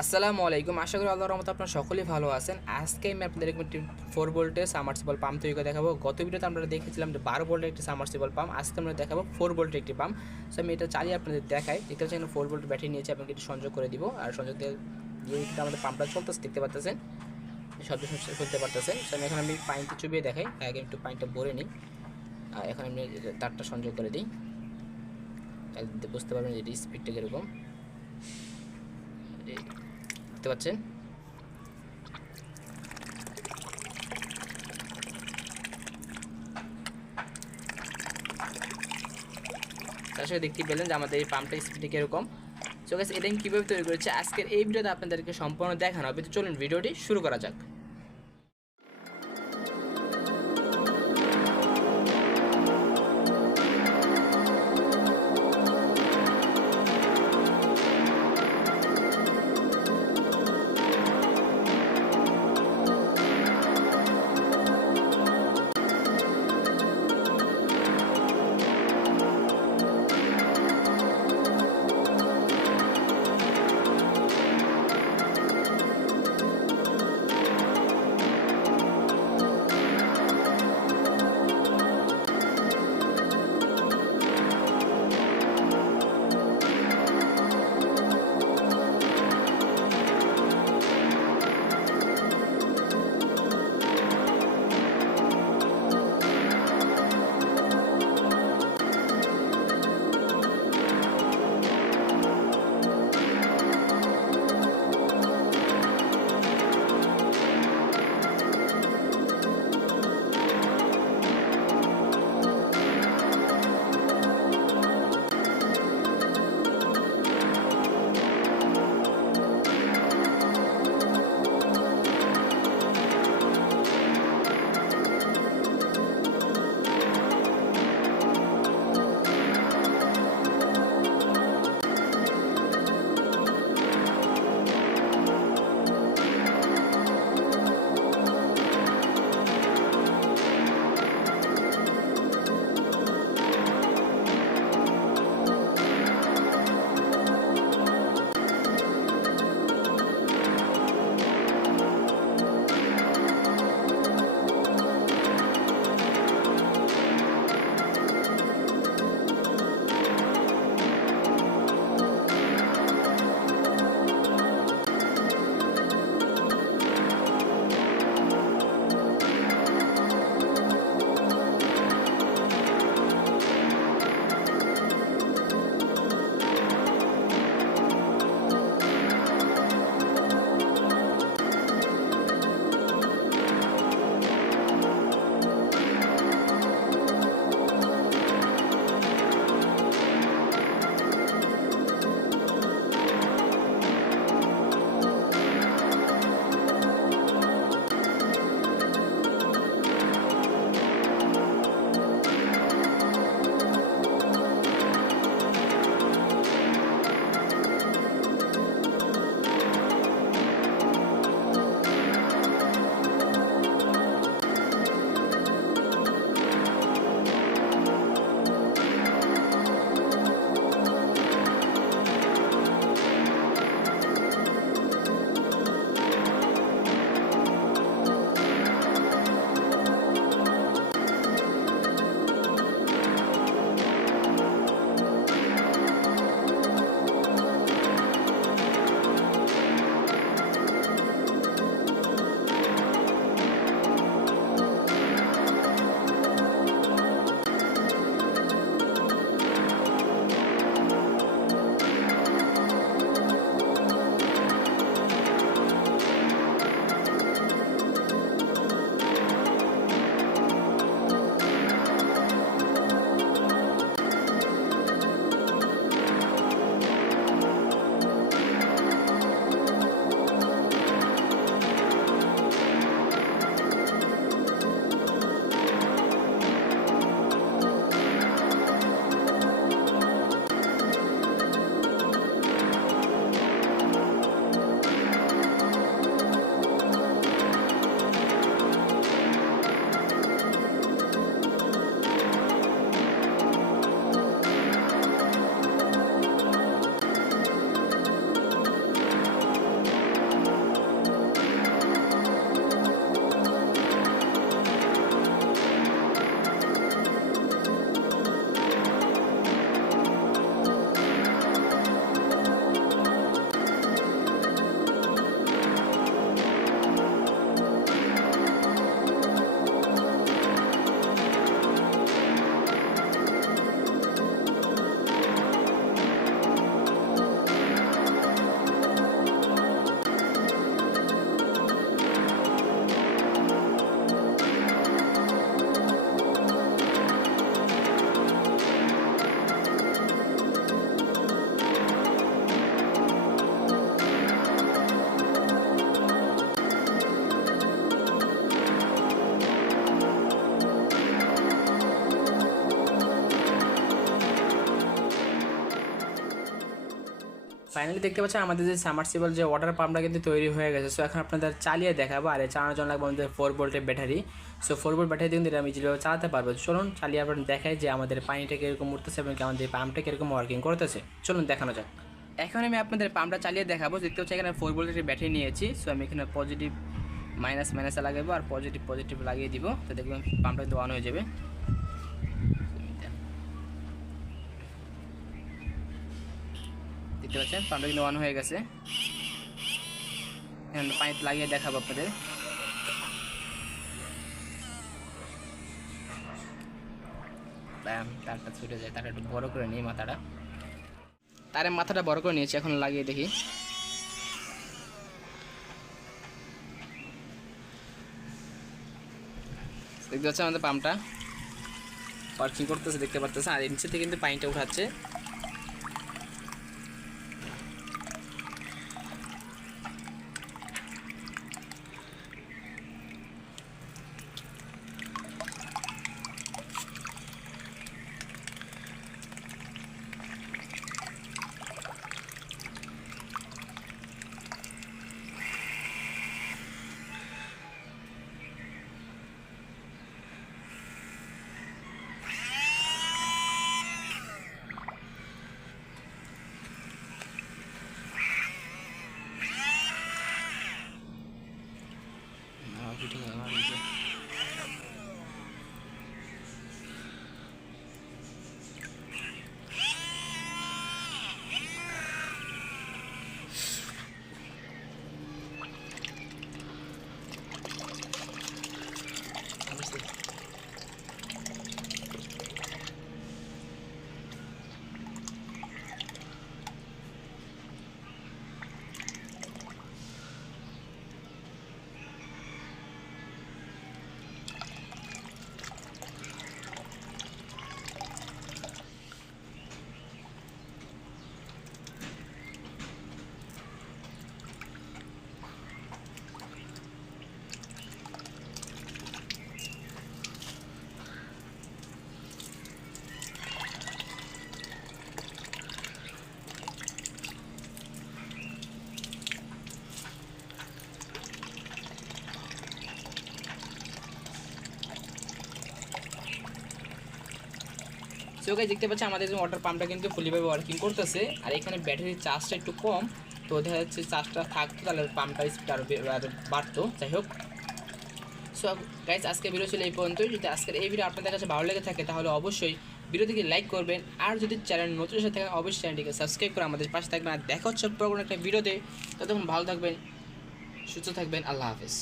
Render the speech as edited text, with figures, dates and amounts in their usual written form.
আসসালামু আলাইকুম। আশা করি আল্লাহর রহমতে আপনারা সকলেই ভালো আছেন। আজকে আমি আপনাদের একটি 4 ভোল্টের সাবমার্সিবল পাম্প তৈরি করে দেখাবো। গত ভিডিওতে আমরা দেখেছিলাম যে 12 ভোল্টের একটি সাবমার্সিবল পাম্প। আজকে আমরা দেখাবো 4 ভোল্টের একটি পাম্প। সো আমি এটা চালিয়ে আপনাদের দেখাই। দেখতে পাচ্ছেন 4 ভোল্ট ব্যাটারি নিয়েছি, আপনাকে এটি সংযোগ করে দিব। আর সংযোগ দিয়ে কিন্তু আমাদের পাম্পটা চলতেছে, দেখতে পাচ্ছেন, শব্দ শুনতে পারতেছেন। সো আমি এখন পানিতে চুবিয়ে দেখাই। আগে একটু পানিটা ভরে নিই। আর এখন আমি তারটা সংযোগ করে দিই। বুঝতে পারবেন যে এটি স্পিডটা কীরকম দেখতে পাচ্ছেন। তার সাথে দেখতে পেলেন যে আমাদের এই পাম্পটা স্পিডে কীরকম। সো গাইস, এটা আমি কীভাবে তৈরি করেছি আজকের এই ভিডিওতে আপনাদেরকে সম্পূর্ণ দেখানো হবে। তো চলুন ভিডিওটি শুরু করা যাক। ফাইনালি দেখতে পাচ্ছেন আমাদের যে সাবমার্সিবল যে ওয়াটার পাম্পটা কিন্তু তৈরি হয়ে গেছে। সো এখন আপনাদের চালিয়ে দেখাবো, আর চালানোর জন্য লাগবে আমাদের 4 ভোল্টের ব্যাটারি। সো 4 ভোল্ট ব্যাটারি কিন্তু আমি যেভাবে চালাতে পারবো, চলুন চালিয়ে আপনার দেখাই যে আমাদের পানিটা কীরকম উঠতেছে এবং আমাদের পাম্পটা কীরকম ওয়ার্কিং করতেছে। চলুন দেখানো যাক। এখন আমি আপনাদের পাম্পটা চালিয়ে দেখাবো। দেখতে হচ্ছে এখানে 4 ভোল্টের ব্যাটারি নিয়েছি। সো আমি এখানে পজিটিভ মাইনাসে লাগাবো আর পজিটিভ লাগিয়ে দিব, তো দেখবেন পাম্পটা কিন্তু অন হয়ে যাবে। দেখতে পাচ্ছেন পাম্পটা কিন্তু অন হয়ে গেছে। এখন পানিতে লাগিয়ে দেখাবো আপনাদের। তারটা ছুটে যায়, তারটা একটু বড় করে নিই মাথাটা। মাথাটা বড় করে নিয়েছি, এখন লাগিয়ে দেখি। দেখতে পাচ্ছেন আমাদের পাম্পটা ওয়ার্কিং করতেছে, দেখতে পাচ্ছেন। আর নিচে থেকে কিন্তু পানিটা উঠাচ্ছে। সো গাইস দেখতে পাচ্ছেন আমাদের যে ওয়াটার পাম্পটা কিন্তু ফুলিভাবে ওয়ার্কিং করতেছে। আর এখানে ব্যাটারির চার্জটা একটু কম, তো দেখা যাচ্ছে চার্জটা থাকতো তাহলে পাম্পটা স্পিড আরও বাড়তো। যাই হোক, সো গাইস আজকে ভিডিও ছিল এই পর্যন্তই। যদি আজকের এই ভিডিও আপনাদের কাছে ভালো লেগে থাকে তাহলে অবশ্যই ভিডিওটিকে লাইক করবেন, আর যদি চ্যানেল নতুন এসে থাকে অবশ্যই চ্যানেলটিকে সাবস্ক্রাইব করে আমাদের পাশে থাকবেন। আর দেখা হচ্ছে পরবর্তী একটা ভিডিওতে। ততক্ষণ ভালো থাকবেন, সুস্থ থাকবেন, আল্লাহ হাফেজ।